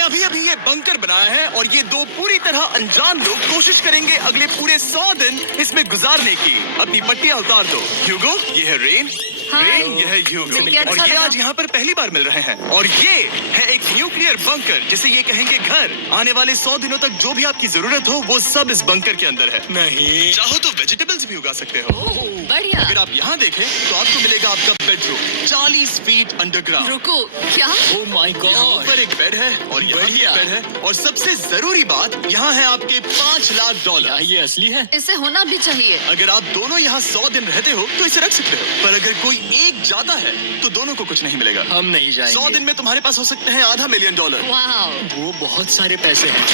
अभी अभी ये बंकर बनाया है और ये दो पूरी तरह अनजान लोग कोशिश करेंगे अगले पूरे 100 दिन इसमें गुजारने की। अपनी पट्टियां उतार दो। ह्यूगो, ये है रेन। रेन, ये है ह्यूगो। और ये आज यहाँ पर पहली बार मिल रहे हैं। और ये है एक न्यूक्लियर बंकर, जिसे ये कहेंगे घर। आने वाले 100 दिनों तक जो भी आपकी जरूरत हो वो सब इस बंकर के अंदर है। नहीं, चाहो तो वेजिटेबल्स भी उगा सकते हो। बढ़िया। अगर आप यहाँ देखें तो आपको मिलेगा आपका बेडरूम 40 फीट अंडरग्राउंड। रुको, क्या? ओह माय यहाँ गॉड। ऊपर एक बेड है और यहाँ भी बढ़िया। एक बेड है। और सबसे जरूरी बात, यहाँ है आपके $5 लाख। क्या ये असली है? इसे होना भी चाहिए। अगर आप दोनों यहाँ 100 दिन रहते हो तो इसे रख सकते हो, पर अगर कोई एक जाता है तो दोनों को कुछ नहीं मिलेगा। हम नहीं जाएंगे। 100 दिन में तुम्हारे पास हो सकते हैं $500 मिलियन। वाओ। वो बहुत सारे पैसे हैं।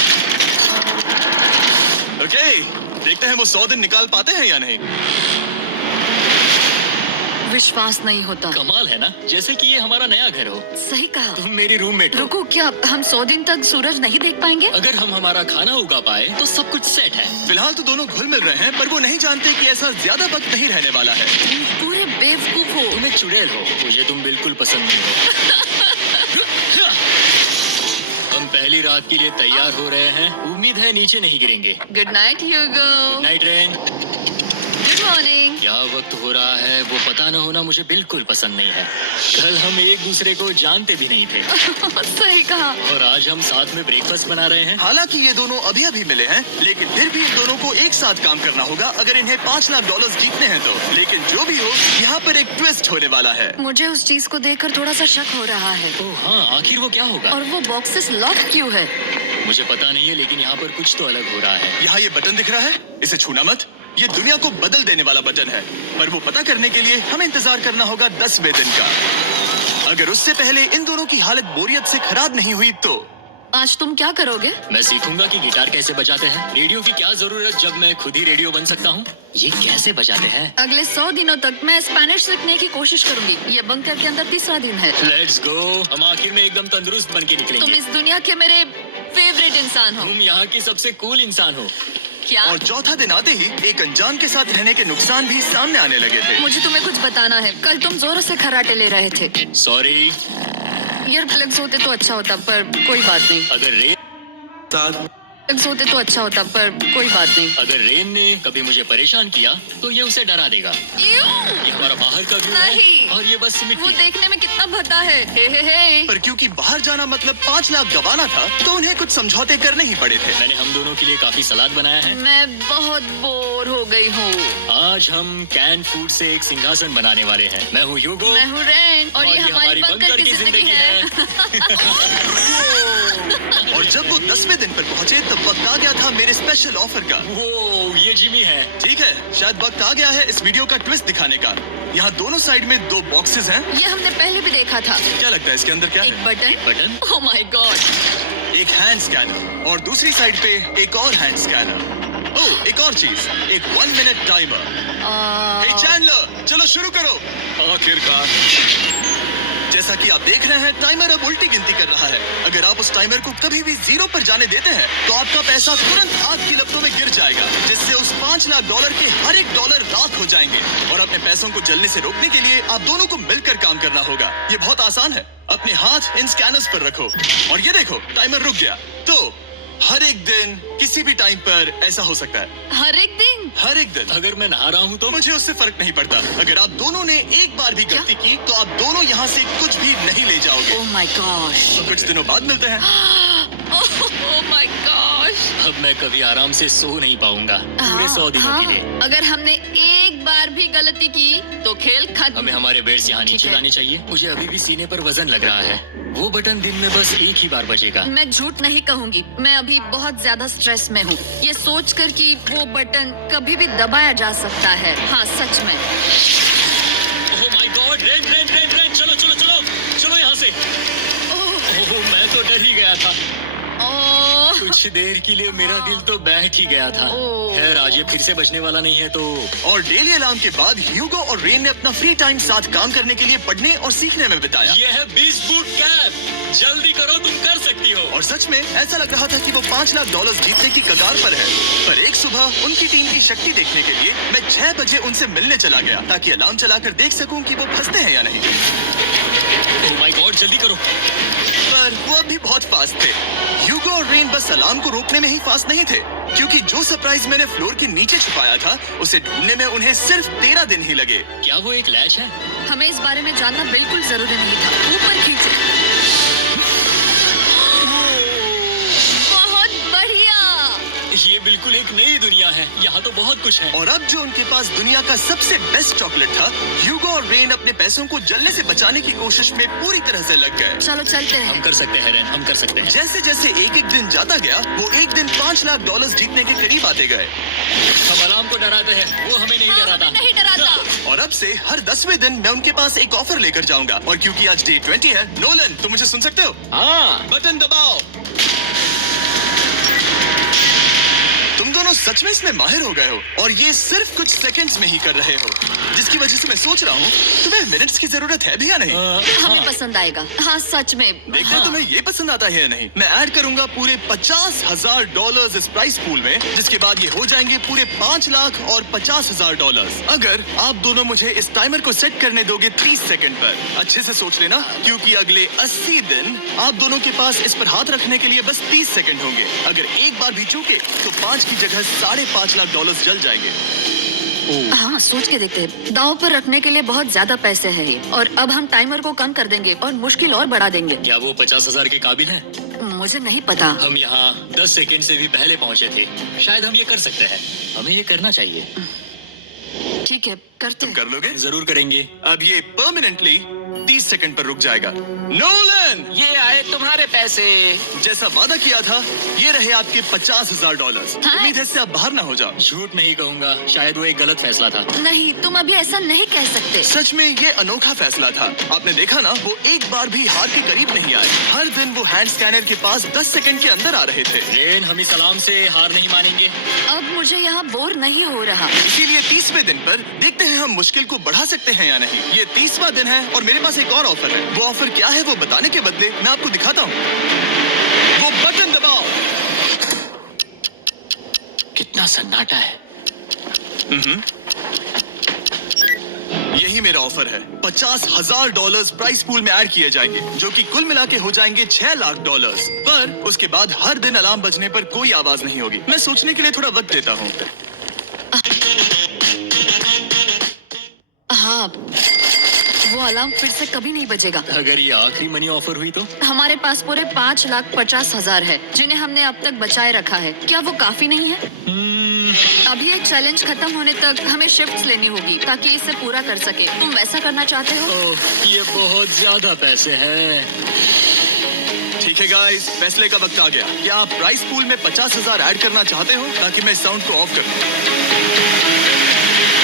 ओके, देखते हैं वो 100 दिन निकाल पाते हैं या नहीं। विश्वास नहीं होता। कमाल है ना, जैसे कि ये हमारा नया घर हो। सही कहा। तुम मेरी रूममेट हो। रुको, क्या हम 100 दिन तक सूरज नहीं देख पाएंगे? अगर हम हमारा खाना उगा पाए तो सब कुछ सेट है। फिलहाल तो दोनों घुल मिल रहे हैं, पर वो नहीं जानते कि ऐसा ज्यादा वक्त नहीं रहने वाला है। तुम पूरे बेवकूफ हो। तुम एक चुड़ैल हो, मुझे तुम बिल्कुल पसंद नहीं हो। हम पहली रात के लिए तैयार हो रहे हैं। उम्मीद है नीचे नहीं गिरेंगे। Good night Hugo. Night Ren. Good morning. क्या वक्त हो रहा है वो पता न होना मुझे बिल्कुल पसंद नहीं है। कल हम एक दूसरे को जानते भी नहीं थे सही कहा। और आज हम साथ में ब्रेकफास्ट बना रहे हैं। हालांकि ये दोनों अभी अभी मिले हैं, लेकिन फिर भी इन दोनों को एक साथ काम करना होगा अगर इन्हें $5 लाख जीतने हैं तो। लेकिन जो भी हो, यहाँ पर एक ट्विस्ट होने वाला है। मुझे उस चीज को देखकर थोड़ा सा शक हो रहा है। ओह हाँ, आखिर वो क्या होगा? और वो बॉक्सेस लॉक क्यों है? मुझे पता नहीं है, लेकिन यहाँ पर कुछ तो अलग हो रहा है। यहाँ ये बटन दिख रहा है, इसे छूना मत। ये दुनिया को बदल देने वाला बटन है, पर वो पता करने के लिए हमें इंतजार करना होगा 10वें दिन का। अगर उससे पहले इन दोनों की हालत बोरियत से खराब नहीं हुई तो आज तुम क्या करोगे? मैं सीखूंगा कि गिटार कैसे बजाते हैं। रेडियो की क्या जरूरत जब मैं खुद ही रेडियो बन सकता हूँ। ये कैसे बजाते हैं? अगले 100 दिनों तक मैं स्पेनिश सीखने की कोशिश करूंगी। ये बंकर के अंदर तीसरा दिन है। Let's go. हम आखिर में एकदम तंदुरुस्त बन के तुम निकलेंगे। इस दुनिया के मेरे फेवरेट इंसान हो। तुम यहाँ की सबसे कूल इंसान हो। क्या? और चौथा दिन आते ही एक अनजान के साथ रहने के नुकसान भी सामने आने लगे थे। मुझे तुम्हें कुछ बताना है। कल तुम जोरों से खर्राटे ले रहे थे। सॉरी। ईयर प्लग्स होते तो अच्छा होता, पर कोई बात नहीं। अगर रेन प्लग्स होते तो अच्छा होता, पर कोई बात नहीं। अगर रेन ने कभी मुझे परेशान किया तो ये उसे डरा देगा। ये हमारा बाहर का व्यू नहीं। है और ये बस वो मिट्टी। देखने में कितना भद्दा है। हे। पर क्योंकि बाहर जाना मतलब $5 लाख गवाना था, तो उन्हें कुछ समझौते करने ही पड़े थे। मैंने हम दोनों के लिए काफी सलाद बनाया है। मैं बहुत बोर हो गई हूँ। आज हम कैन फूड से एक सिंहासन बनाने वाले हैं। मैं हूँ ह्यूगो। मैं हूँ रेन और ये हमारी बंकर की जिंदगी है। और जब वो 10वें दिन पर पहुंचे तब वक्त आ गया था मेरे स्पेशल ऑफर का। वो ये जिमी है। ठीक है, शायद वक्त आ गया है इस वीडियो का ट्विस्ट दिखाने का। यहाँ दोनों साइड में 2 बॉक्सेस हैं। ये हमने पहले भी देखा था। क्या लगता है इसके अंदर क्या एक है? बटन। Oh my God. एक हैंड स्कैनर और दूसरी साइड पे एक और हैंड स्कैनर। ओह, एक और चीज, एक 1 मिनट टाइमर। हे चैंडलर, चलो शुरू करो। आखिरकार। जैसा कि आप देख रहे हैं, टाइमर अब उल्टी गिनती कर रहा है। अगर आप उस टाइमर को कभी भी 0 पर जाने देते हैं तो आपका पैसा तुरंत आग की लपटों में गिर जाएगा, जिससे उस $5 लाख के हर एक डॉलर राख हो जाएंगे। और अपने पैसों को जलने से रोकने के लिए आप दोनों को मिलकर काम करना होगा। ये बहुत आसान है। अपने हाथ इन स्कैनर्स पर रखो और ये देखो, टाइमर रुक गया। तो हर एक दिन किसी भी टाइम पर ऐसा हो सकता है। हर एक दिन? हर एक दिन। अगर मैं नहा रहा हूँ तो मुझे उससे फर्क नहीं पड़ता। अगर आप दोनों ने एक बार भी गलती की तो आप दोनों यहाँ से कुछ भी नहीं ले जाओगे। Oh my gosh. कुछ दिनों बाद मिलते हैं। Oh my gosh. अब मैं कभी आराम से सो नहीं पाऊंगा पूरे 100 दिनों के लिए। अगर हमने एक बार भी गलती की तो खेल खत्म। हमें हमारे बेड्स यहाँ ठीक नीचे है। लाने चाहिए। मुझे अभी भी सीने पर वजन लग रहा है। वो बटन दिन में बस एक ही बार बजेगा। मैं झूठ नहीं कहूंगी, मैं अभी बहुत ज्यादा स्ट्रेस में हूँ, ये सोचकर कि वो बटन कभी भी दबाया जा सकता है। हाँ सच में। ओह my God. Rain rain rain rain, चलो चलो चलो चलो यहाँ से। ओह मैं तो डर ही गया था। ओह कुछ देर के लिए मेरा दिल तो बैठ ही गया था। ओह। खैर आज ये फिर से बचने वाला नहीं है तो। और डेली अलार्म के बाद ह्यूगो और रेन ने अपना फ्री टाइम साथ काम करने के लिए पढ़ने और सीखने में बिताया। ये है 20 बूट कैप। जल्दी करो, तुम कर सकती हो। और सच में ऐसा लग रहा था कि वो $5 लाख जीतने की कगार पर है। पर एक सुबह उनकी टीम की शक्ति देखने के लिए मैं 6 बजे उनसे मिलने चला गया, ताकि अलार्म चलाकर देख सकूं कि वो फंसते हैं या नहीं। ओह माय गॉड, जल्दी करो। पर वो अभी बहुत फास्ट थे। ह्यूगो और रेन बस अलार्म को रोकने में ही फास्ट नहीं थे, क्योंकि जो सरप्राइज मैंने फ्लोर के नीचे छुपाया था उसे ढूंढने में उन्हें सिर्फ 13 दिन ही लगे। क्या वो एक लैच है? हमें इस बारे में जानना बिल्कुल जरूरी नहीं था। ऊपर खींचे। बहुत बढ़िया। ये बिल्कुल एक नई दुनिया है, यहाँ तो बहुत कुछ है। और अब जो उनके पास दुनिया का सबसे बेस्ट चॉकलेट था, ह्यूगो और रेन अपने पैसों को जलने से बचाने की कोशिश में पूरी तरह से लग गए। चलो चलते हम हैं। कर सकते हैं रेन, हम कर सकते हैं। जैसे जैसे एक एक दिन जाता गया, वो एक दिन $5 लाख जीतने के करीब आते गए। हम अलार्म को डराते हैं, वो हमें नहीं डराता। नहीं डराता। और अब से हर 10वें दिन मैं उनके पास एक ऑफर लेकर जाऊंगा। और क्योंकि आज डे 20 है, नोलन तुम मुझे सुन सकते हो? हाँ। बटन दबाओ। तुम दोनों सच में इसमें माहिर हो गए हो, और ये सिर्फ कुछ सेकंड्स में ही कर रहे हो, जिसकी वजह से मैं सोच रहा हूँ तुम्हें मिनट्स की जरूरत है भी या नहीं। हमें पसंद आएगा। हाँ सच में। देखना तुम्हें ये पसंद आता है या नहीं। मैं ऐड करूंगा पूरे $50,000 इस प्राइस पूल में, जिसके बाद ये हो जाएंगे पूरे $5,50,000। अगर आप दोनों मुझे इस टाइमर को सेट करने दोगे 30 सेकंड पर। अच्छे से सोच लेना, क्योंकि अगले 80 दिन आप दोनों के पास इस पर हाथ रखने के लिए बस 30 सेकंड होंगे। अगर एक बार भी चूके तो 5 की जगह $5.5 लाख जल जाएंगे। हाँ सोच के देखते हैं। दांव पर रखने के लिए बहुत ज्यादा पैसे हैं ये, और अब हम टाइमर को कम कर देंगे और मुश्किल और बढ़ा देंगे। क्या वो 50,000 के काबिल है? मुझे नहीं पता। हम यहाँ 10 सेकंड से भी पहले पहुँचे थे। शायद हम ये कर सकते हैं। हमें ये करना चाहिए। ठीक है, करते तुम हैं। कर लोगे? जरूर करेंगे। अब ये परमानेंटली 30 सेकंड पर रुक जाएगा। नोलन, ये आए तुम्हारे पैसे। जैसा वादा किया था, ये रहे आपके $50,000। हाँ। उम्मीद है इससे आप बाहर ना हो जाओ। झूठ नहीं कहूँगा, शायद वो एक गलत फैसला था। नहीं, तुम अभी ऐसा नहीं कह सकते। सच में ये अनोखा फैसला था। आपने देखा ना, वो एक बार भी हार के करीब नहीं आए। हर दिन वो हैंड स्कैनर के पास 10 सेकंड के अंदर आ रहे थे। रेन, हम इस अलार्म से हार नहीं मानेंगे। अब मुझे यहाँ बोर नहीं हो रहा। इसीलिए 30वें दिन पर देखते हैं हम मुश्किल को बढ़ा सकते हैं या नहीं। ये 30वां दिन है और मेरे पास एक और ऑफर है। वो ऑफर क्या है वो बताने के बदले मैं आपको दिखाता हूँ। वो बटन दबाओ। कितना सन्नाटा है। यही मेरा ऑफर है। $50,000 प्राइस पूल में ऐड किए जाएंगे, जो कि कुल मिला के हो जाएंगे $6 लाख। पर उसके बाद हर दिन अलार्म बजने पर कोई आवाज नहीं होगी। मैं सोचने के लिए थोड़ा वक्त देता हूँ। हाँ, वो अलार्म फिर से कभी नहीं बजेगा। अगर ये आखिरी मनी ऑफर हुई तो? हमारे पास पूरे $5,50,000 है, जिन्हें हमने अब तक बचाए रखा है। क्या वो काफी नहीं है? अभी एक चैलेंज खत्म होने तक हमें शिफ्ट्स लेनी होगी ताकि इसे पूरा कर सके। तुम वैसा करना चाहते हो? ओह, ये बहुत ज्यादा पैसे हैं। ठीक है गाइस, फैसले का वक्त आ गया। क्या आप प्राइस पूल में 50,000 ऐड करना चाहते हो ताकि मैं साउंड को ऑफ कर दूं?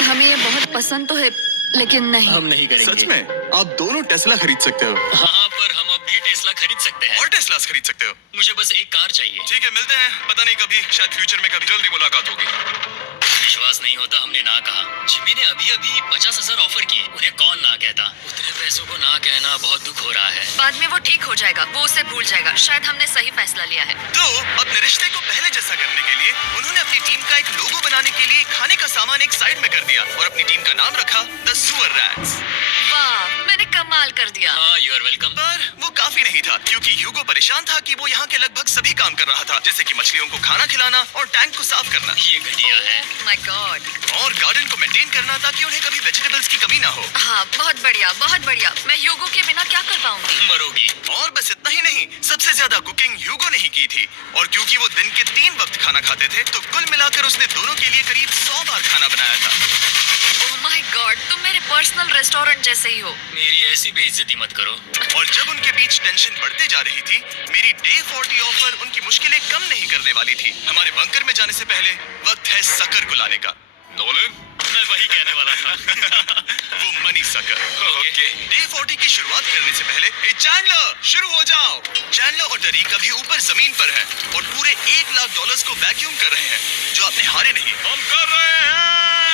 हमें ये बहुत पसंद तो है, लेकिन नहीं। हम नहीं करेंगे। सच में? आप दोनों टेस्ला खरीद सकते हो। हाँ, पर हम अब भी टेस्ला खरीद सकते हैं। और टेस्लास खरीद सकते हो। मुझे बस एक कार चाहिए। ठीक है, मिलते हैं। पता नहीं कभी, शायद फ्यूचर में कभी जल्दी मुलाकात होगी। विश्वास नहीं होता, हमने ना कहा। जिमी ने अभी अभी 50,000 ऑफर किए। उन्हें कौन ना कहता? उतने पैसों को ना कहना बहुत दुख हो रहा है। बाद में वो ठीक हो जाएगा, वो उसे भूल जाएगा। शायद हमने सही फैसला लिया है। तो अपने रिश्ते को पहले जैसा करने के लिए उन्होंने अपनी टीम का एक लोगो बनाने के लिए खाने का सामान एक साइड में कर दिया और अपनी टीम का नाम रखा द सुअर रैट्स। वाह, मैंने कमाल कर दिया। हाँ, यू आर वेलकम। पर वो काफी नहीं था, क्योंकि ह्यूगो परेशान था कि वो यहाँ के लगभग सभी काम कर रहा था, जैसे कि मछलियों को खाना खिलाना और टैंक को साफ करना। ये घटिया है। My God. और गार्डन को मेंटेन करना ताकि उन्हें कभी वेजिटेबल्स की कमी ना हो। हाँ, बहुत बढ़िया, बहुत बढ़िया। मैं ह्यूगो के बिना क्या कर पाऊंगी? मरोगी। और बस इतना ही नहीं, सबसे ज्यादा कुकिंग ह्यूगो ने ही की थी। और क्योंकि वो दिन के 3 वक्त खाना खाते थे, तो कुल मिलाकर उसने दोनों के लिए करीब 100 बार खाना बनाया था। ओह माय गॉड, तुम मेरे पर्सनल रेस्टोरेंट जैसे ही हो। मेरी ऐसी बेइज्जती मत करो। और जब उनके बीच टेंशन बढ़ते जा रही थी, मेरी डे 40 ऑफर उनकी मुश्किलें कम नहीं करने वाली थी। हमारे बंकर में जाने से पहले वक्त है सकर को लाने का। नोलन, मैं वही कहने वाला था। वो मनी सकर। ओके। डे 40 की शुरुआत करने से पहले, हे चैंडलर, शुरू हो जाओ। चैंडलर और डरीक अभी ऊपर जमीन पर हैं और पूरे $1 लाख को वैक्यूम कर रहे हैं, जो आपने हारे नहीं। हम कर रहे हैं।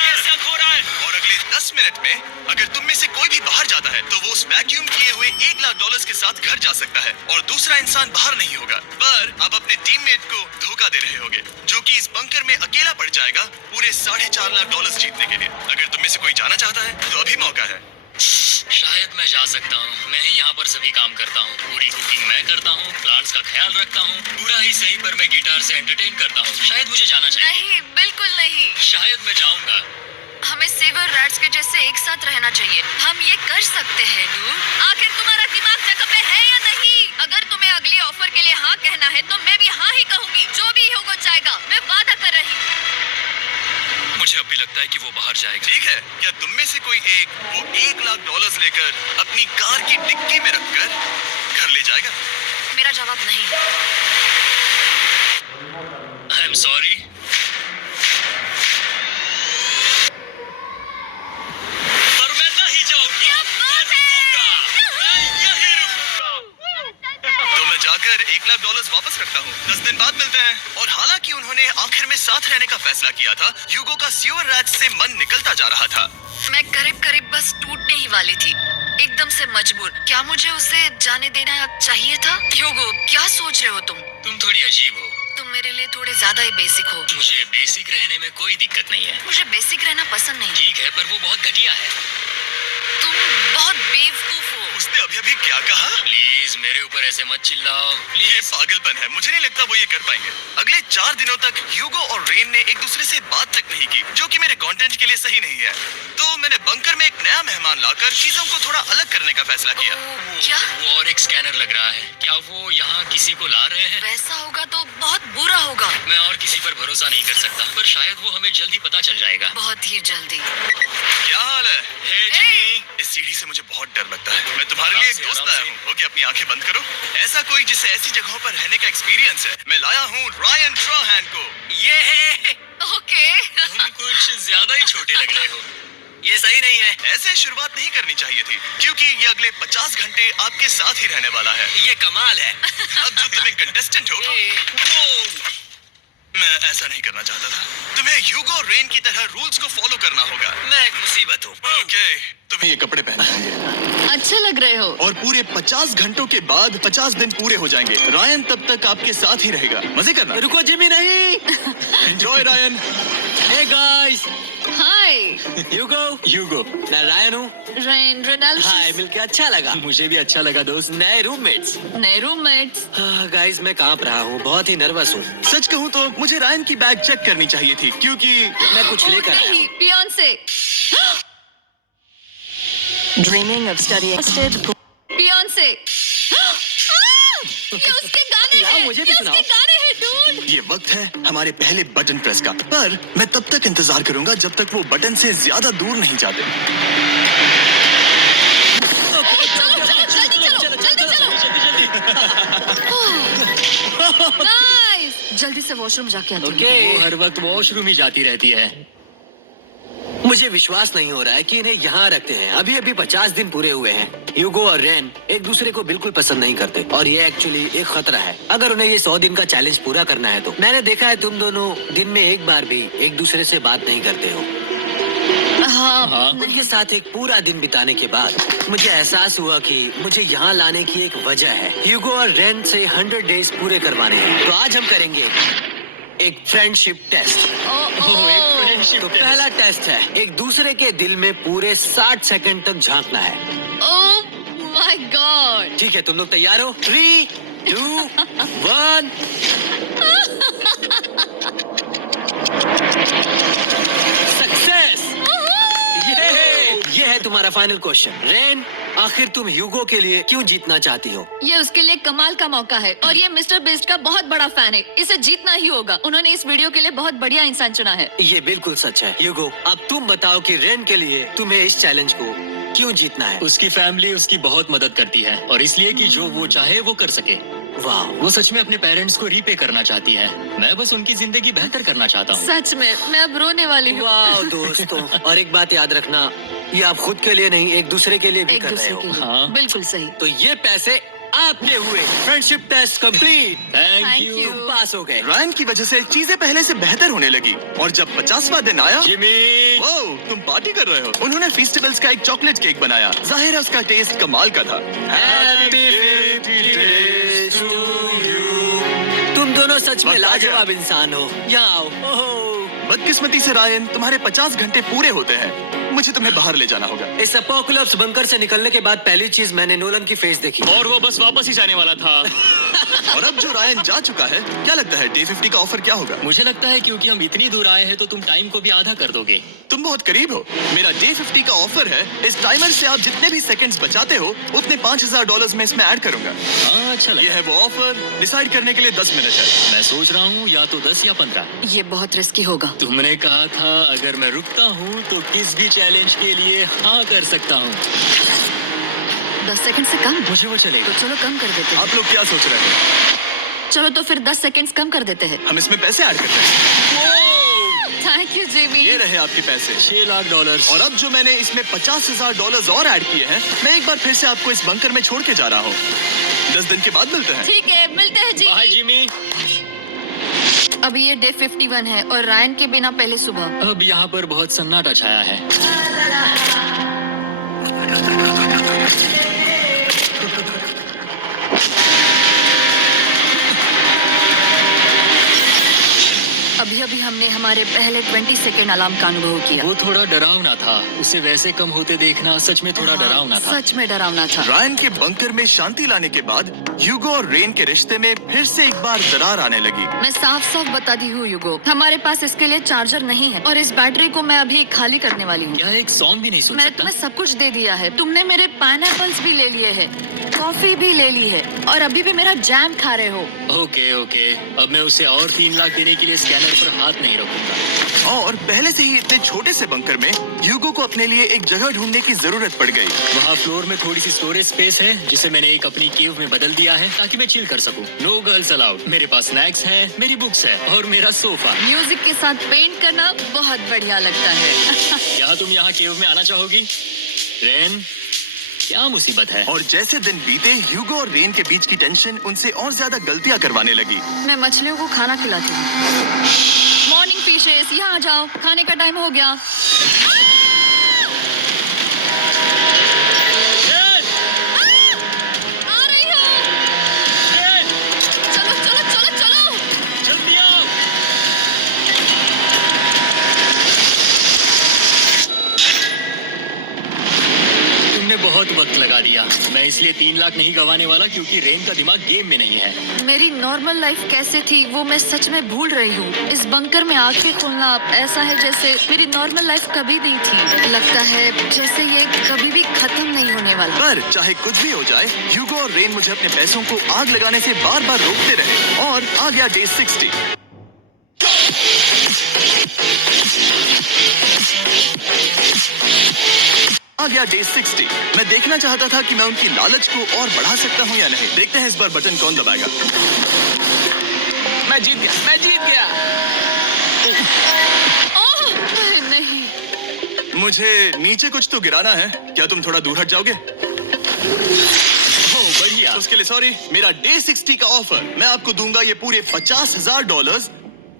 ये शक हो रहा है। और अगले 10 मिनट में अगर तुम में से कोई भी बाहर जाता है, तो वो उस वैक्यूम किए हुए $1 लाख के साथ घर जा सकता है और दूसरा इंसान बाहर नहीं होगा। पर आप अपने टीममेट को धोखा दे रहे होगे, जो कि इस बंकर में अकेला पड़ जाएगा पूरे $4.5 लाख जीतने के लिए। अगर तुम में से कोई जाना चाहता है, तो अभी मौका है। शायद मैं जा सकता हूँ। मैं ही यहाँ पर सभी काम करता हूँ। पूरी कुकिंग मैं करता हूँ, प्लांट्स का ख्याल रखता हूँ। पूरा ही सही, पर मैं गिटार से एंटरटेन करता हूँ। शायद मुझे जाना चाहिए। नहीं, बिल्कुल नहीं। शायद मैं जाऊँगा। हमें सेवर रैट्स के जैसे एक साथ रहना चाहिए। हम ये कर सकते हैं डूड। आखिर तुम्हारा दिमाग जगह पे है या नहीं? अगर तुम्हें अगली ऑफर के लिए हाँ कहना है तो मैं भी हाँ ही कहूंगी। जो भी होगा जाएगा, मैं वादा कर रही हूँ। मुझे अब भी लगता है कि वो बाहर जाएगा। ठीक है, क्या तुम में से कोई एक वो $1,00,000 लेकर अपनी कार की डिक्की में रखकर घर ले जाएगा? मेरा जवाब नहीं है। I am sorry. पर मैं नहीं जाऊंगा। क्या बात है? मैं यहीं रुकूंगा। तो मैं जाकर $1,00,000 वापस रखता हूँ। 10 दिन बाद मिलते हैं। और हालांकि उन्होंने आखिर में साथ रहने का फैसला किया था, ह्यूगो का सीवर रैट से मन निकलता जा रहा था। मैं करीब करीब बस टूटने ही वाली थी, एकदम से मजबूर। क्या मुझे उसे जाने देना चाहिए था? ह्यूगो, क्या सोच रहे हो तुम? तुम थोड़ी अजीब हो। तुम मेरे लिए थोड़े ज्यादा ही बेसिक हो। मुझे बेसिक रहने में कोई दिक्कत नहीं है। मुझे बेसिक रहना पसंद नहीं। ठीक है, पर वो बहुत घटिया है। तुम बहुत बेवकूफ हो। उसने अभी क्या कहा? प्लीज मेरे ऊपर ऐसे मत चिल्लाओ। ये प्लीज। पागलपन है। मुझे नहीं लगता वो ये कर पाएंगे। अगले 4 दिनों तक ह्यूगो और रेन ने एक दूसरे से बात तक नहीं की, जो कि मेरे कंटेंट के लिए सही नहीं है। तो मैंने बंकर में एक नया मेहमान लाकर चीजों को थोड़ा अलग करने का फैसला किया। क्या? वो और एक स्कैनर लग रहा है। क्या वो यहाँ किसी को ला रहे हैं? वैसा होगा तो बहुत बुरा होगा। मैं और किसी पर भरोसा नहीं कर सकता, पर शायद वो हमें जल्दी पता चल जाएगा। बहुत ही जल्दी। क्या हाल है? हे जिमी। इस सीढ़ी से मुझे बहुत डर लगता है। मैं तुम्हारे लिए एक दोस्त लाया हूँ। ओके, अपनी आंखें बंद करो। ऐसा कोई जिसे ऐसी जगहों पर रहने का एक्सपीरियंस है। मैं लाया हूँ रायन ट्राहैन को। ये है। ओके। तुम कुछ ज्यादा ही छोटे लग रहे हो। ये सही नहीं है। ऐसे शुरुआत नहीं करनी चाहिए थी, क्योंकि ये अगले 50 घंटे आपके साथ ही रहने वाला है। ये कमाल है। अब जो तुम एक कंटेस्टेंट हो, मैं ऐसा नहीं करना चाहता था। तुम्हें ह्यूगो और रेन की तरह रूल्स को फॉलो करना होगा। मैं एक मुसीबत हूँ। ओके, तुम्हें ये कपड़े पहनने होंगे। अच्छे लग रहे हो। और पूरे 50 घंटों के बाद 50 दिन पूरे हो जाएंगे। रायन तब तक आपके साथ ही रहेगा। मजे करना। रुको जिमी, नहीं। Enjoy Ryan. हे गाइस, हाय ह्यूगो, मैं रायन हूँ। Rain Reynolds. हाय, मिलके अच्छा लगा। मुझे भी अच्छा लगा दोस्त। नए रूममेट्स। नए रूममेट्स। गाइस, मैं कांप रहा हूँ, बहुत ही नर्वस हूँ। सच कहूँ तो मुझे रायन की बैग चेक करनी चाहिए थी, क्योंकि मैं कुछ लेकर आया हूँ। Fiance. Dreaming of studying. Fiance. ये उसके गाने लाओ, हैं। मुझे भी ये सुनाओ। उसके गाने हैं डूड। ये वक्त है हमारे पहले बटन प्रेस का। पर मैं तब तक इंतजार करूंगा जब तक वो बटन से ज्यादा दूर नहीं जाते। नाइस। जल्दी से वॉशरूम जाके आती हूँ। ओके। वो हर वक्त वॉशरूम ही जाती रहती है। मुझे विश्वास नहीं हो रहा है कि इन्हें यहाँ रखते हैं। अभी अभी 50 दिन पूरे हुए हैं। ह्यूगो और रेन एक दूसरे को बिल्कुल पसंद नहीं करते, और ये एक्चुअली एक खतरा है अगर उन्हें ये 100 दिन का चैलेंज पूरा करना है तो। मैंने देखा है तुम दोनों दिन में एक बार भी एक दूसरे से बात नहीं करते हो। हाँ। उनके साथ एक पूरा दिन बिताने के बाद मुझे एहसास हुआ कि मुझे यहाँ लाने की एक वजह है। ह्यूगो और रेन से 100 डेज पूरे करवाने हैं। तो आज हम करेंगे एक फ्रेंडशिप टेस्ट। तो पहला टेस्ट है, एक दूसरे के दिल में पूरे 60 सेकंड तक झांकना है। ओह माय गॉड। ठीक है, तुम लोग तैयार हो? 3, 2, 1। सक्सेस। ये है तुम्हारा फाइनल क्वेश्चन। रेन, आखिर तुम ह्यूगो के लिए क्यों जीतना चाहती हो? ये उसके लिए कमाल का मौका है, और ये मिस्टर बीस्ट का बहुत बड़ा फैन है। इसे जीतना ही होगा। उन्होंने इस वीडियो के लिए बहुत बढ़िया इंसान चुना है। ये बिल्कुल सच है। ह्यूगो, अब तुम बताओ कि रेन के लिए तुम्हें इस चैलेंज को क्यों जीतना है? उसकी फैमिली उसकी बहुत मदद करती है, और इसलिए कि जो वो चाहे वो कर सके। वाह, वो सच में अपने पेरेंट्स को रीपे करना चाहती है। मैं बस उनकी जिंदगी बेहतर करना चाहता हूँ। सच में मैं अब रोने वाली हूँ। वाह दोस्तों, और एक बात याद रखना, ये आप खुद के लिए नहीं, एक दूसरे के लिए भी एक कर रहे दूसरे हो। के लिए। हाँ। बिल्कुल सही। तो ये पैसे आपके हुए। Friendship test complete. Thank Thank you. you। तुम पास हो गए। रायन की वजह से चीजें पहले से बेहतर होने लगी, और जब 50वां दिन आया, जिमी। ओह, तुम पार्टी कर रहे हो। उन्होंने फेस्टिवल्स का एक चॉकलेट केक बनाया। जाहिर है उसका टेस्ट कमाल का था। Happy 50 days to you। तुम दोनों सच में वक्त आ गया। लाजवाब इंसान हो। यहाँ आओ। ओहो। बदकिस्मती से रायन, तुम्हारे 50 घंटे पूरे होते हैं। मुझे तुम्हें बाहर ले जाना होगा। इस अपोकलिप्स बंकर से निकलने के बाद पहली चीज मैंने नोलन की फेस देखी। और वो बस वापस ही जाने वाला था। और अब जो रायन जा चुका है, क्या लगता है डे 50 का ऑफर क्या होगा? मुझे लगता है क्योंकि हम इतनी दूर आए हैं तो तुम टाइम को भी आधा कर दोगे। तुम बहुत करीब हो। मेरा डे 50 का ऑफर है, इस टाइमर से आप जितने भी सेकंड्स बचाते हो उतने $5000 में इसमें ऐड करूंगा। हाँ, अच्छा ये लगा। है वो ऑफर। डिसाइड करने के लिए 10 मिनट है। मैं सोच रहा हूँ या तो 10 या 15। ये बहुत रिस्की होगा। तुमने कहा था अगर मैं रुकता हूँ तो किस भी चैलेंज के लिए हाँ कर सकता हूँ। 10 सेकंड से कम? मुझे वो चलेगा। तो चलो कम कर देते हैं। आप लोग क्या सोच रहे हैं? चलो तो फिर 10 सेकंड्स कम कर देते हैं। हम इसमें पैसे ऐड करते हैं। Thank you Jimmy. ये रहे आपके पैसे। $6 लाख। और अब जो मैंने इसमें $50,000 और ऐड किए हैं, मैं एक बार फिर से आपको इस बंकर में छोड़ के जा रहा हूँ। 10 दिन के बाद मिलते हैं। ठीक है, मिलते हैं बाय जिमी। जिमी। अभी ये डे 51 है और रायन के बिना पहले सुबह। अब यहाँ पर बहुत सन्नाटा छाया है। अभी अभी हमने हमारे पहले 20 सेकंड अलार्म का अनुभव किया। वो थोड़ा डरावना था। उसे वैसे कम होते देखना सच में थोड़ा डरावना था। सच में डरावना था। रायन के बंकर में शांति लाने के बाद ह्यूगो और रेन के रिश्ते में फिर से एक बार दरार आने लगी। मैं साफ साफ बताती हूँ यूगो, हमारे पास इसके लिए चार्जर नहीं है और इस बैटरी को मैं अभी खाली करने वाली हूँ। क्या एक सॉन्ग भी नहीं सुन मैंने सकता? तुम्हें सब कुछ दे दिया है। तुमने मेरे पाइनएप्पल्स भी ले लिए हैं, कॉफी भी ले ली है और अभी भी मेरा जैम खा रहे हो। ओके ओके, अब मैं उसे और 3 लाख देने के लिए स्कैनर पर हाथ नहीं रखूंगा। और पहले से ही इतने छोटे से बंकर में ह्यूगो को अपने लिए एक जगह ढूंढने की जरूरत पड़ गई। वहाँ फ्लोर में थोड़ी सी स्टोरेज स्पेस है जिसे मैंने एक अपनी केव में बदल दिया है ताकि मैं चिल कर सकूं। No girls allowed. मेरे पास स्नैक्स हैं, मेरी बुक्स है और मेरा सोफा। म्यूजिक के साथ पेंट करना बहुत बढ़िया लगता है। क्या तुम यहाँ केव में आना चाहोगी? रेन, क्या मुसीबत है? और जैसे दिन बीते, ह्यूगो और रेन के बीच की टेंशन उनसे और ज्यादा गलतियां करवाने लगी। मैं मछलियों को खाना खिलाती हूँ। मॉर्निंग फिशेस, यहाँ आ जाओ, खाने का टाइम हो गया। रेन! आ रही हूँ। रेन! चलो चलो चलो चलो। जल्दी आओ! तुमने बहुत वक्त लगा दिया। मैं इसलिए 3 लाख नहीं गंवाने वाला क्योंकि रेन का दिमाग गेम में नहीं है। मेरी नॉर्मल लाइफ कैसे थी वो मैं सच में भूल रही हूँ। इस बंकर में आंखें खोलना ऐसा है जैसे मेरी नॉर्मल लाइफ कभी नहीं थी। लगता है जैसे ये कभी भी खत्म नहीं होने वाला। पर चाहे कुछ भी हो जाए, ह्यूगो और रेन मुझे अपने पैसों को आग लगाने से बार बार रोकते रहे। और आ गया डे 60। आ गया डे 60। मैं देखना चाहता था कि मैं उनकी लालच को और बढ़ा सकता हूँ या नहीं। देखते हैं इस बार बटन कौन दबाएगा। मैं जीत गया, मैं जीत गया। ओह नहीं। मुझे नीचे कुछ तो गिराना है। क्या तुम थोड़ा दूर हट जाओगे? ओह बढ़िया। उसके लिए सॉरी। मेरा डे 60 का ऑफर, मैं आपको दूंगा ये पूरे $50,000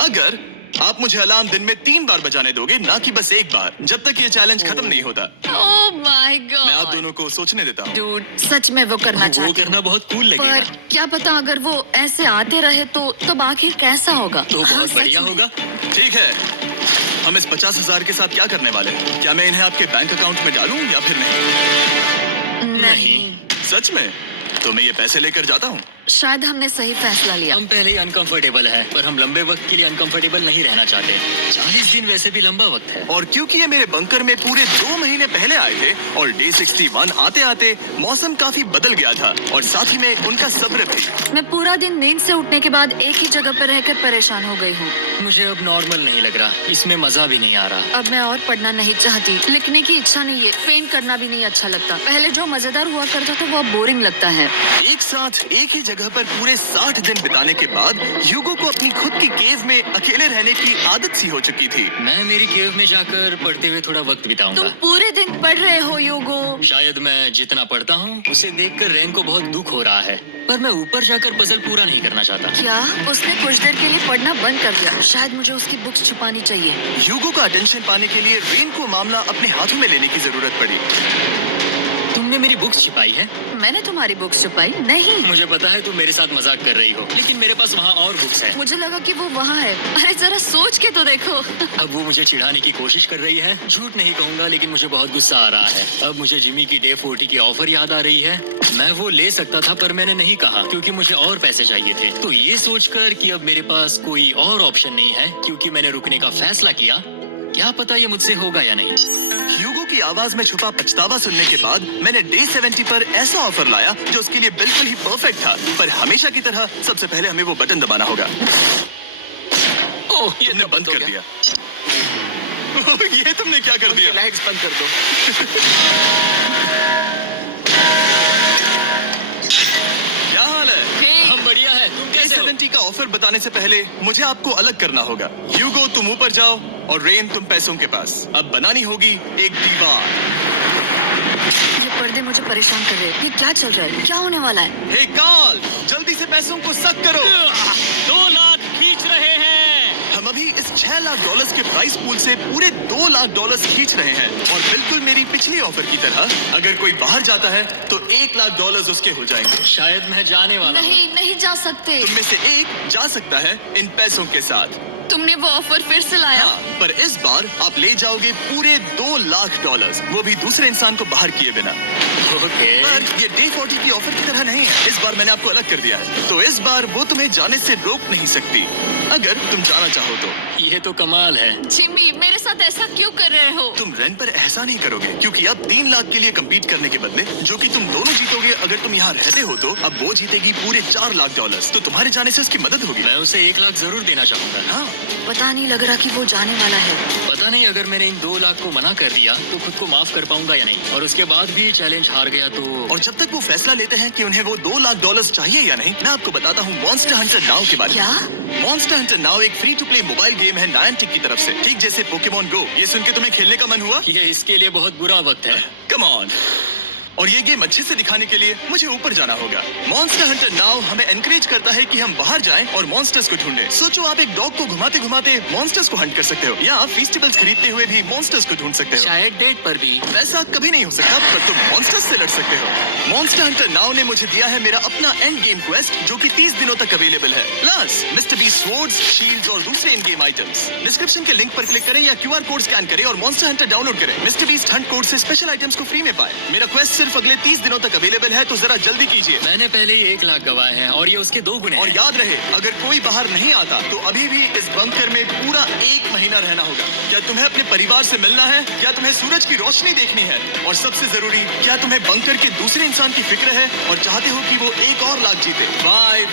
अगर आप मुझे अलार्म दिन में 3 बार बजाने दोगे, ना कि बस एक बार, जब तक ये चैलेंज खत्म नहीं होता। ओह माय मैं आप गॉड। दोनों को सोचने देता हूँ। डूड, सच में वो करना वो चाहती करना बहुत कूल हूँ। लगेगा। पर क्या पता अगर वो ऐसे आते रहे तो आखिर कैसा होगा? तो हाँ, बहुत सच बढ़िया में। होगा। ठीक है, हम इस 50,000 के साथ क्या करने वाले हैं? क्या मैं इन्हें आपके बैंक अकाउंट में डालूं या फिर नहीं? नहीं, सच में? तो मैं ये पैसे लेकर जाता हूँ। शायद हमने सही फैसला लिया। हम पहले ही अनकंफर्टेबल है, पर हम लंबे वक्त के लिए अनकंफर्टेबल नहीं रहना चाहते। 40 दिन वैसे भी लंबा वक्त है। और क्योंकि ये मेरे बंकर में पूरे 2 महीने पहले आए थे और डे 61 आते आते मौसम काफी बदल गया था और साथ ही में उनका सब्र भी। मैं पूरा दिन नींद से उठने के बाद एक ही जगह पर रहकर परेशान हो गई हूँ। मुझे अब नॉर्मल नहीं लग रहा, इसमें मजा भी नहीं आ रहा। अब मैं और पढ़ना नहीं चाहती, लिखने की इच्छा नहीं है, पेंट करना भी नहीं अच्छा लगता। पहले जो मजेदार हुआ करता था वो अब बोरिंग लगता है। एक साथ एक ही जगह पर पूरे 60 दिन बिताने के बाद ह्यूगो को अपनी खुद की केव में अकेले रहने की आदत सी हो चुकी थी। मैं मेरी केव में जाकर पढ़ते हुए थोड़ा वक्त तुम बिताऊंगा। पूरे दिन पढ़ रहे हो योगो। शायद मैं जितना पढ़ता हूँ उसे देखकर रेन को बहुत दुख हो रहा है, पर मैं ऊपर जाकर पजल पूरा नहीं करना चाहता। क्या उसने कुछ देर के लिए पढ़ना बंद कर दिया? शायद मुझे उसकी बुक्स छुपानी चाहिए। ह्यूगो का अटेंशन पाने के लिए रेन को मामला अपने हाथों में लेने की जरूरत पड़ी। तुमने मेरी बुक्स छिपाई है? मैंने तुम्हारी बुक्स छुपाई नहीं। मुझे पता है तुम मेरे साथ मजाक कर रही हो, लेकिन मेरे पास वहाँ और बुक्स है। मुझे लगा कि वो वहाँ है। अरे जरा सोच के तो देखो। अब वो मुझे चिढ़ाने की कोशिश कर रही है। झूठ नहीं कहूंगा, लेकिन मुझे बहुत गुस्सा आ रहा है। अब मुझे जिमी की डे 40 की ऑफर याद आ रही है। मैं वो ले सकता था, पर मैंने नहीं कहा क्योंकि मुझे और पैसे चाहिए थे। तो ये सोचकर कि अब मेरे पास कोई और ऑप्शन नहीं है, क्योंकि मैंने रुकने का फैसला किया, क्या पता ये मुझसे होगा या नहीं। ह्यूगो की आवाज में छुपा पछतावा सुनने के बाद मैंने डे 70 पर ऐसा ऑफर लाया जो उसके लिए बिल्कुल ही परफेक्ट था। पर हमेशा की तरह सबसे पहले हमें वो बटन दबाना होगा। ओह, तुमने बंद कर दिया। ओह, ये तुमने क्या कर दिया? लाइट्स बंद कर दो। क्या हाल है? हम बढ़िया है, तुम डे कैसे हो? 70 का ऑफर बताने से पहले मुझे आपको अलग करना होगा। ह्यूगो तुम ऊपर जाओ और रेन तुम पैसों के पास। अब बनानी होगी एक दीवार। ये पर्दे मुझे परेशान कर रहे हैं। ये क्या चल रहा है? क्या होने वाला है? हे काल, जल्दी से पैसों को सक करो। 2 लाख खींच रहे हैं। हम अभी इस $6 लाख के प्राइस पूल से पूरे $2 लाख खींच रहे हैं। और बिल्कुल मेरी पिछली ऑफर की तरह, अगर कोई बाहर जाता है तो $1 लाख उसके हो जाएंगे। शायद मैं जाने वाला हूँ। नहीं जा सकते। तुम में से एक जा सकता है इन पैसों के साथ। तुमने वो ऑफर फिर से लाया? हाँ, पर इस बार आप ले जाओगे पूरे $2 लाख, वो भी दूसरे इंसान को बाहर किए बिना। ओके। पर ये डे 40 की ऑफर की तरह नहीं है। इस बार मैंने आपको अलग कर दिया है, तो इस बार वो तुम्हें जाने से रोक नहीं सकती, अगर तुम जाना चाहो तो। ये तो कमाल है। जिमी, मेरे साथ ऐसा क्यों कर रहे हो? तुम रेन पर ऐसा नहीं करोगे, क्योंकि अब 3 लाख के लिए कम्पीट करने के बदले, जो कि तुम दोनों जीतोगे अगर तुम यहाँ रहते हो, तो अब वो जीतेगी पूरे $4 लाख। तो तुम्हारे जाने से उसकी मदद होगी। मैं उसे 1 लाख जरूर देना चाहूंगा। हाँ, पता नहीं लग रहा कि वो जाने वाला है। पता नहीं अगर मैंने इन 2 लाख को मना कर दिया तो खुद को माफ कर पाऊंगा या नहीं, और उसके बाद भी चैलेंज हार गया तो। और जब तक वो फैसला लेते हैं कि उन्हें वो $2 लाख चाहिए या नहीं, मैं आपको बताता हूँ मॉन्स्टर हंटर नाउ के बारे में। क्या? मॉन्स्टर हंटर नाउ एक free to play mobile game है नायंटिक की तरफ से, ठीक जैसे पोकेमॉन गो। ये सुन के तुम्हें खेलने का मन हुआ? ये इसके लिए बहुत बुरा वक्त है। Come on. और ये गेम अच्छे से दिखाने के लिए मुझे ऊपर जाना होगा। मॉन्स्टर हंटर नाउ हमें एनकरेज करता है कि हम बाहर जाएं और मॉन्स्टर्स को ढूंढें। सोचो, आप एक डॉग को घुमाते घुमाते मॉन्स्टर्स को हंट कर सकते हो, या फेस्टिवल्स खरीदते हुए भी मॉन्स्टर्स को ढूंढ सकते हो। शायद डेट पर भी। वैसा कभी नहीं हो सकता, पर तुम मॉन्स्टर्स से लड़ सकते हो। मॉन्स्टर हंटर नाउ ने मुझे दिया है मेरा अपना एंड गेम क्वेस्ट, जो कि 30 दिनों तक अवेलेबल है। Plus mister beast swords, shields और दूसरे इन गेम आइटम्स। डिस्क्रिप्शन के लिंक पर क्लिक करें या QR कोड स्कैन करें और मॉन्स्टर हंटर डाउनलोड करें। मिस्टर बीस्ट हंट कोड से स्पेशल आइटम्स को फ्री में पाएं। मेरा क्वेस्ट सिर्फ अगले 30 दिनों तक अवेलेबल है, तो जरा जल्दी कीजिए। मैंने पहले ही 1 लाख गवाए हैं और ये उसके 2 गुने और हैं। याद रहे, अगर कोई बाहर नहीं आता तो अभी भी इस बंकर में पूरा 1 महीना रहना होगा। क्या तुम्हें अपने परिवार से मिलना है? क्या तुम्हें सूरज की रोशनी देखनी है? और सबसे जरूरी, क्या तुम्हें बंकर के दूसरे इंसान की फिक्र है और चाहते हो कि वो $1 और लाख जीते? 5,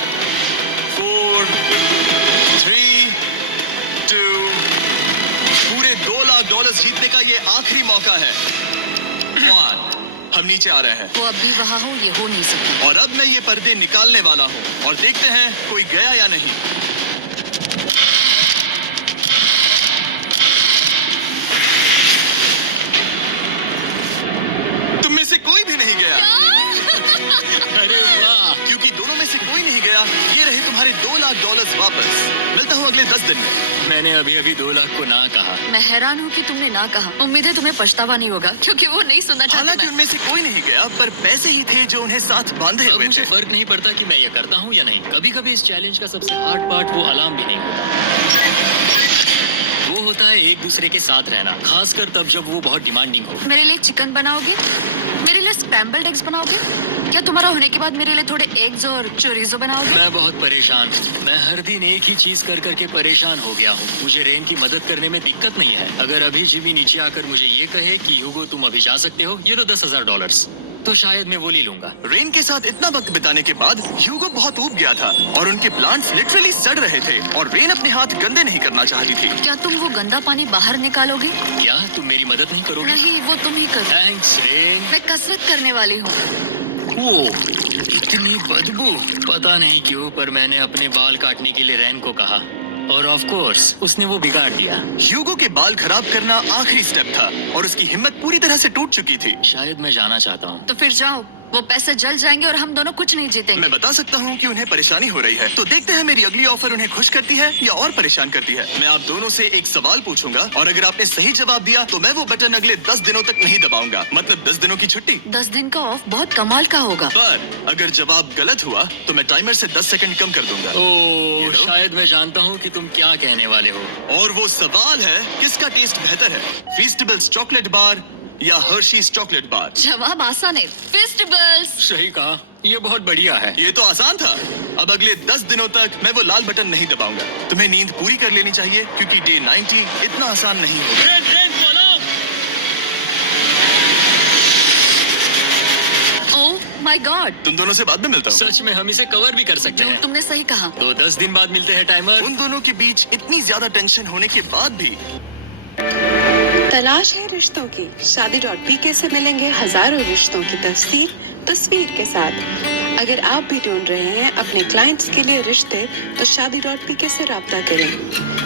4, 3, 2, पूरे $2 लाख जीतने का ये आखिरी मौका है। 1, हम नीचे आ रहे हैं। वो अब भी वहाँ हो, ये हो नहीं सकता। और अब मैं ये पर्दे निकालने वाला हूँ और देखते हैं कोई गया या नहीं। तुम में से कोई भी नहीं गया। अरे वाह। क्योंकि दोनों में से कोई नहीं गया, ये रहे तुम्हारे $2 लाख वापस। मिलता हूँ अगले 10 दिन में। मैंने अभी 2 लाख को ना कहा। मैं हैरान हूँ कि तुमने ना कहा। उम्मीद है तुम्हें पछतावा नहीं होगा, क्योंकि वो नहीं सुनना हालांकि चाहता। उनमें से कोई नहीं गया, पर पैसे ही थे जो उन्हें साथ बांधे अब हुए मुझे थे। फर्क नहीं पड़ता कि मैं ये करता हूँ या नहीं। कभी कभी इस चैलेंज का सबसे हार्ड पार्ट वो अलार्म भी नहीं होता। वो होता है एक दूसरे के साथ रहना, खासकर तब जब वो बहुत डिमांडिंग हो। मेरे लिए चिकन बनाओगे? मेरे लिए स्क्रैम्बल्ड एग्स बनाओगे? क्या तुम्हारा होने के बाद मेरे लिए थोड़े एग्स और चोरिजो बनाओगे? मैं बहुत परेशान हूँ। मैं हर दिन एक ही चीज कर करके परेशान हो गया हूँ। मुझे रेन की मदद करने में दिक्कत नहीं है। अगर अभी जिमी नीचे आकर मुझे ये कहे कि ह्यूगो तुम अभी जा सकते हो, ये लो $10,000, तो शायद मैं वो ले लूंगा। रेन के साथ इतना वक्त बिताने के बाद ह्यूगो बहुत ऊब गया था और उनके प्लांट्स लिटरली सड़ रहे थे और रेन अपने हाथ गंदे नहीं करना चाहती थी। क्या तुम वो गंदा पानी बाहर निकालोगे? क्या तुम मेरी मदद नहीं करोगे? नहीं, वो तुम ही करो। Thanks rain. मैं कसरत करने वाली हूँ। वो इतनी बदबू। पता नहीं क्यों, पर मैंने अपने बाल काटने के लिए रेन को कहा और ऑफ कोर्स उसने वो बिगाड़ दिया। ह्यूगो के बाल खराब करना आखिरी स्टेप था और उसकी हिम्मत पूरी तरह से टूट चुकी थी। शायद मैं जाना चाहता हूँ। तो फिर जाओ। वो पैसे जल जाएंगे और हम दोनों कुछ नहीं जीतेंगे। मैं बता सकता हूँ कि उन्हें परेशानी हो रही है, तो देखते हैं मेरी अगली ऑफर उन्हें खुश करती है या और परेशान करती है। मैं आप दोनों से एक सवाल पूछूंगा और अगर आपने सही जवाब दिया तो मैं वो बटन अगले 10 दिनों तक नहीं दबाऊंगा, मतलब 10 दिनों की छुट्टी। 10 दिन का ऑफ बहुत कमाल का होगा। पर अगर जवाब गलत हुआ तो मैं टाइमर से 10 सेकंड कम कर दूंगा। ओह, शायद मैं जानता हूँ कि तुम क्या कहने वाले हो। और वो सवाल है, किसका टेस्ट बेहतर है, फीस्टेबल्स चॉकलेट बार या हर्शीज चॉकलेट बार? जवाब आसान है, फेस्टिवल्स। सही कहा, ये बहुत बढ़िया है। ये तो आसान था। अब अगले 10 दिनों तक मैं वो लाल बटन नहीं दबाऊंगा। तुम्हें नींद पूरी कर लेनी चाहिए क्योंकि डे 90 इतना आसान नहीं होगा। ओह माय गॉड, तुम दोनों से बाद में मिलता हूँ। सच में हम इसे कवर भी कर सकते हैं। तुमने सही कहा। तो 10 दिन बाद मिलते हैं टाइमर। उन दोनों के बीच इतनी ज्यादा टेंशन होने के बाद भी तलाश है रिश्तों की, शादी.pk से मिलेंगे हजारों रिश्तों की तस्वीर के साथ। अगर आप भी ढूंढ रहे हैं अपने क्लाइंट्स के लिए रिश्ते, तो शादी.pk से राब्ता करें,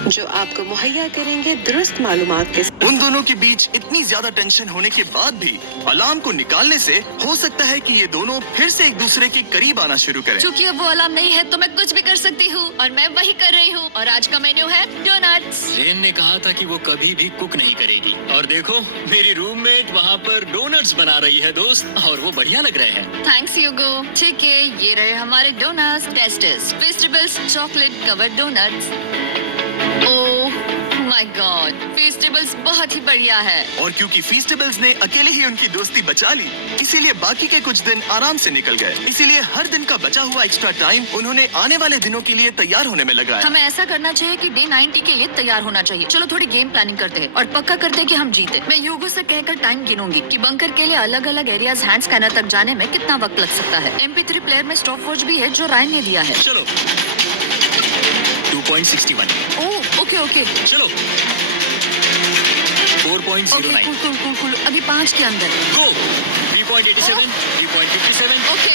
जो आपको मुहैया करेंगे दुरुस्त मालूमात के साथ। उन दोनों के बीच इतनी ज्यादा टेंशन होने के बाद भी अलार्म को निकालने से हो सकता है कि ये दोनों फिर से एक दूसरे के करीब आना शुरू करें। क्योंकि अब वो अलार्म नहीं है तो मैं कुछ भी कर सकती हूँ और मैं वही कर रही हूँ। और आज का मेन्यू है डोनट्स। रेन ने कहा था कि वो कभी भी कुक नहीं करेगी और देखो मेरी रूममेट वहाँ पर डोनट्स बना रही है दोस्त, और वो बढ़िया लग रहे हैं। Thanks Hugo. ठीक है, ये रहे हमारे donuts. Testers festivals chocolate covered donuts. Oh my God, festivals बहुत ही बढ़िया है। और क्योंकि फीस्टेबल्स ने अकेले ही उनकी दोस्ती बचा ली, इसीलिए बाकी के कुछ दिन आराम से निकल गए। इसीलिए हर दिन का बचा हुआ एक्स्ट्रा टाइम उन्होंने आने वाले दिनों के लिए तैयार होने में लगाया। हमें ऐसा करना चाहिए कि डे 90 के लिए तैयार होना चाहिए। चलो थोड़ी गेम प्लानिंग करते हैं और पक्का करते हैं कि हम जीते। मैं यूगो से कहकर टाइम गिनूंगी कि बंकर के लिए अलग अलग एरियाज हैंड स्कैनर तक जाने में कितना वक्त लग सकता है। MP3 प्लेयर में स्टॉप वॉच भी है जो रायन ने दिया है। चलो 2.61। ओह ओके ओके चलो ओके 4.09। कुल अभी 5 के अंदर। गो 3.87, 3.57, ओके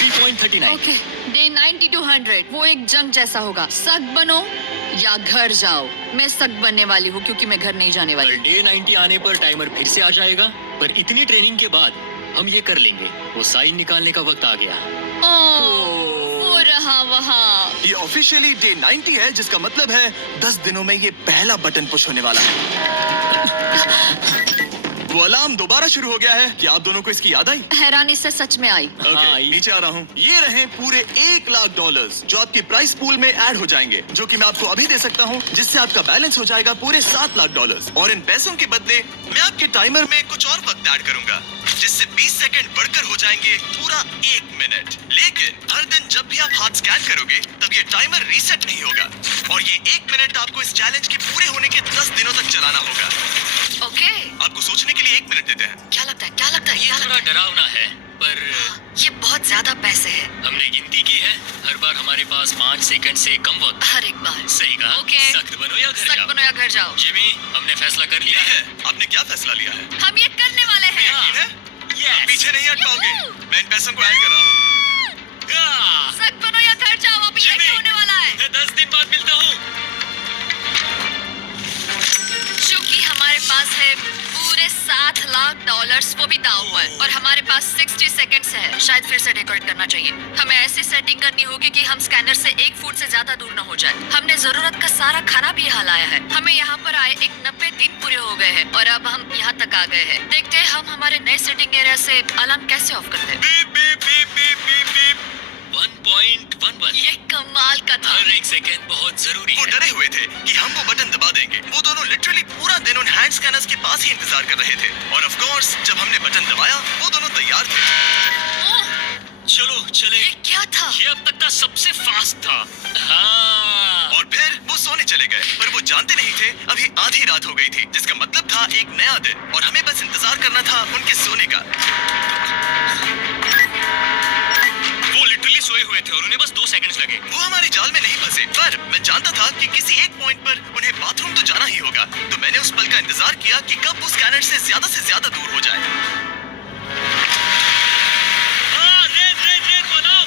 3.39। ओके डे 90 to 100 वो एक जंग जैसा होगा। सख्त बनो या घर जाओ। मैं सख्त बनने वाली हूँ क्योंकि मैं घर नहीं जाने वाली। पर डे 90 आने पर टाइमर फिर से आ जाएगा, पर इतनी ट्रेनिंग के बाद हम ये कर लेंगे। वो साइन निकालने का वक्त आ गया। वो रहा वहाँ। ये ऑफिशियली डे 90 है, जिसका मतलब है 10 दिनों में ये पहला बटन पुश होने वाला है। वो अलार्म दोबारा शुरू हो गया है। क्या आप दोनों को इसकी याद आई? हैरानी से सच में आई। ओके, नीचे आ रहा हूँ। ये रहे पूरे $1,00,000 जो आपकी प्राइस पूल में ऐड हो जाएंगे, जो कि मैं आपको अभी दे सकता हूँ, जिससे आपका बैलेंस हो जाएगा पूरे $7,00,000। और इन पैसों के बदले मैं आपके टाइमर में कुछ और वक्त ऐड करूंगा, जिससे 20 सेकंड बढ़कर हो जाएंगे पूरा 1 मिनट। लेकिन हर दिन जब भी आप हाथ स्कैन करोगे तब ये टाइमर रीसेट नहीं होगा, और ये 1 मिनट आपको इस चैलेंज के पूरे होने के 10 दिनों तक चलाना होगा। ओके आपको सोचने के लिए 1 मिनट देते हैं। क्या लगता है क्या लगता है ये थोड़ा डरावना है, पर ये बहुत ज्यादा पैसे है। हमने गिनती की है, हर बार हमारे पास 5 सेकंड से कम वक्त। हर एक बार। सही कहा। ओके। सख्त बनो या घर सख्त जाओ। बनो या घर जाओ। जिमी, हमने फैसला कर लिया है। आपने क्या फैसला लिया है? हम ये करने वाले हैं। यकीन है? आप पीछे नहीं हट पाओगे। मैं इन पैसों को ऐड कर रहा हूँ। सख्त बनो या घर जाओ। अब ये क्या होने वाला है? मैं 10 दिन बाद मिलता हूँ। क्योंकि हमारे पास है पूरे $7,00,000 वो भी दाव पर, और हमारे पास 60 सेकंड्स है। शायद फिर से डेकोरेट करना चाहिए। हमें ऐसी सेटिंग करनी होगी कि हम स्कैनर से 1 फुट से ज्यादा दूर न हो जाए। हमने जरूरत का सारा खाना भी यहाँ लाया है। हमें यहाँ पर आए एक 90 दिन पूरे हो गए हैं और अब हम यहाँ तक आ गए हैं। देखते हैं हम हमारे नए सेटिंग एरिया से अलार्म कैसे ऑफ करते हैं। Beep beep beep beep beep beep 1.11। ये कमाल का था। हर एक सेकंड बहुत जरूरी वो है। डरे हुए थे कि हम वो बटन दबा देंगे। वो दोनों लिटरली पूरा दिन उन हैंड स्कैनर्स के पास ही इंतजार कर रहे थे, और ऑफ कोर्स जब हमने बटन दबाया वो दोनों तैयार थे। ओह, चलो चले। ये क्या था? ये अब तक का सबसे फास्ट था। हाँ। और फिर वो सोने चले गए, पर वो जानते नहीं थे अभी आधी रात हो गई थी, जिसका मतलब था एक नया दिन, और हमें बस इंतजार करना था उनके सोने का। वो लिटरली सोए हुए थे और उन्हें बस 2 सेकंड्स लगे। वो हमारे जाल में नहीं फंसे, पर मैं जानता था कि किसी एक पॉइंट पर उन्हें बाथरूम तो जाना ही होगा, तो मैंने उस पल का इंतजार किया कि कब वो स्कैनर से ज्यादा दूर हो जाए। हाँ, रेड बनाओ।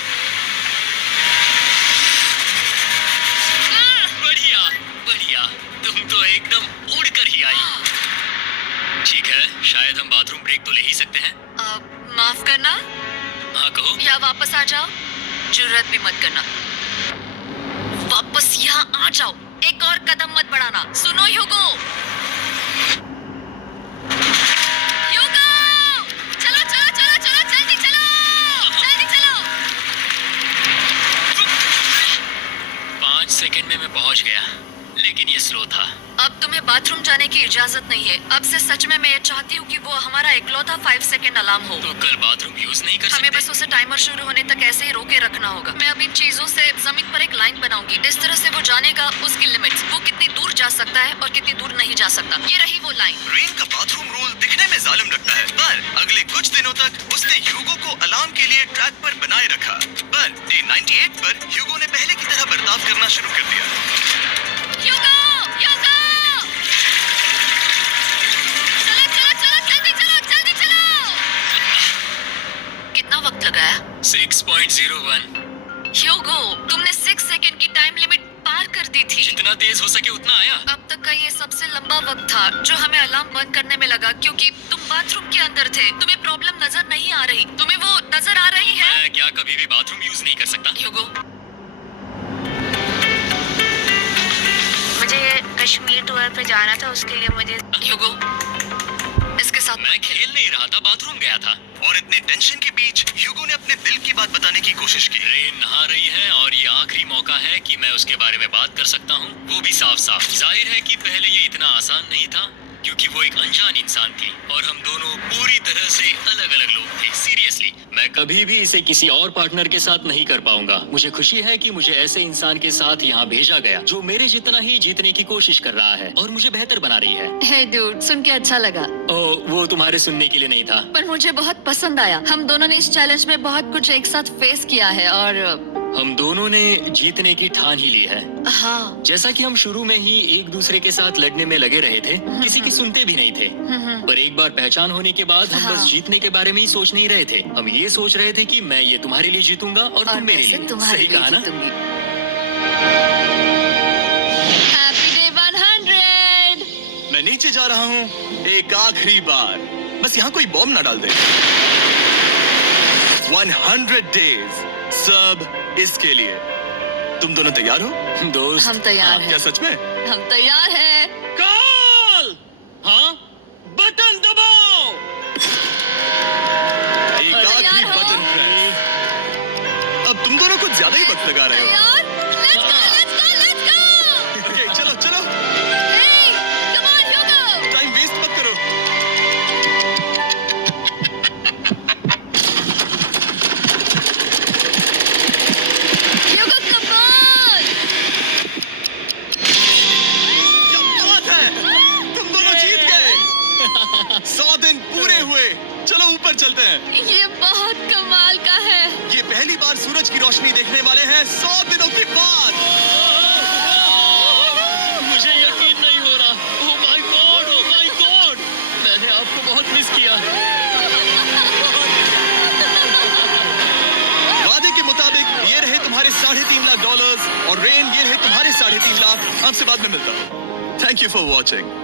बढ़िया बढ़िया, तुम तो एकदम उड़कर ही आई। ठीक है, शायद हम बाथरूम ब्रेक तो ले ही सकते हैं। माफ करना, हाँ कहो। या वापस आ जाओ, जरूरत भी मत करना। वापस यहाँ आ जाओ, एक और कदम मत बढ़ाना। सुनो ह्यूगो, ह्यूगो, चलो चलो चलो चलो, जल्दी चलो, जल्दी चलो। 5 सेकंड में मैं पहुंच गया, लेकिन ये स्लो था। अब तुम्हें बाथरूम जाने की इजाजत नहीं है। अब से सच में मैं ये चाहती हूँ कि वो हमारा इकलौता 5 सेकंड अलार्म हो। तो कल बाथरूम यूज नहीं कर हमें सकते? बस उसे टाइमर शुरू होने तक ऐसे ही रोके रखना होगा। मैं अब इन चीजों से जमीन पर एक लाइन बनाऊंगी। इस तरह से वो जानेगा उसकी लिमिट्स, वो कितनी दूर जा सकता है और कितनी दूर नहीं जा सकता। ये रही वो लाइन। रेन का बाथरूम रूल दिखने में जालिम लगता है, पर अगले कुछ दिनों तक उसने ह्यूगो को अलार्म के लिए ट्रैक पर बनाए रखा। पर डे 98 पर ह्यूगो ने पहले की तरह बर्ताव करना शुरू कर दिया। ह्यूगो, ह्यूगो! चलो चलो चलो, जल्दी चलो, जल्दी चलो। कितना वक्त लगाया? 6.01। ह्यूगो, तुमने 6 सेकंड की टाइम लिमिट पार कर दी थी। जितना तेज हो सके उतना आया। अब तक का ये सबसे लंबा वक्त था जो हमें अलार्म बंद करने में लगा, क्योंकि तुम बाथरूम के अंदर थे। तुम्हें प्रॉब्लम नजर नहीं आ रही। तुम्हें वो नजर आ रही है? मैं क्या कभी भी बाथरूम यूज नहीं कर सकता? ह्यूगो, मुझे कश्मीर टूर पे जाना था, उसके लिए मुझे ह्यूगो, इसके साथ मैं खेल नहीं रहा था, बाथरूम गया था। और इतने टेंशन के बीच ह्यूगो ने अपने दिल की बात बताने की कोशिश की। रेन नहा रही है और ये आखिरी मौका है कि मैं उसके बारे में बात कर सकता हूँ, वो भी साफ साफ। जाहिर है कि पहले ये इतना आसान नहीं था, क्योंकि वो एक अनजान इंसान थी और हम दोनों पूरी तरह से अलग अलग लोग थे। सीरियसली, मैं कभी भी इसे किसी और पार्टनर के साथ नहीं कर पाऊंगा। मुझे खुशी है कि मुझे ऐसे इंसान के साथ यहाँ भेजा गया जो मेरे जितना ही जीतने की कोशिश कर रहा है और मुझे बेहतर बना रही है। हे डूड, सुन के अच्छा लगा। ओ, वो तुम्हारे सुनने के लिए नहीं था। पर मुझे बहुत पसंद आया। हम दोनों ने इस चैलेंज में बहुत कुछ एक साथ फेस किया है और हम दोनों ने जीतने की ठान ही ली है। हाँ, जैसा कि हम शुरू में ही एक दूसरे के साथ लड़ने में लगे रहे थे, किसी की सुनते भी नहीं थे। पर एक बार पहचान होने के बाद हम बस हाँ। जीतने के बारे में ही सोच नहीं रहे थे। हम ये सोच रहे थे कि मैं ये तुम्हारे लिए जीतूंगा और तुम मेरे लिए। तुम्हारे सही लिए कहा ना? जीतूंगी। Happy day 100। मैं नीचे जा रहा हूँ एक आखिरी बार, बस यहाँ कोई बॉम्ब ना डाल दे। 100 डेज, सब इसके लिए। तुम दोनों तैयार हो? दोस्त, हम तैयार क्या हैं। सच में? हम तैयार हैं। कॉल! हाँ? बटन दबाओ! एक आखिरी तैयार हो? Button press. अब तुम दोनों कुछ ज्यादा ही वक्त लगा रहे हो। तैयार? Let's go, let's go, let's go! Okay, चलो चलो, Hey, come on, Hugo! Time waste मत करो। Hugo, come on! क्या बात है, तुम दोनों जीत गए। 100 दिन पूरे हुए। चलो ऊपर चलते हैं। ये बहुत कमाल का है। ये पहली बार सूरज की रोशनी देखने वाले हैं 100 दिनों के बाद। मुझे यकीन नहीं हो रहा। ओह my God, oh my God! मैंने आपको बहुत मिस किया। वादे के मुताबिक ये रहे तुम्हारे $3.5 लाख और रेन ये रहे तुम्हारे 3.5 लाख। आपसे बाद में मिलता हूँ। Thank you for watching.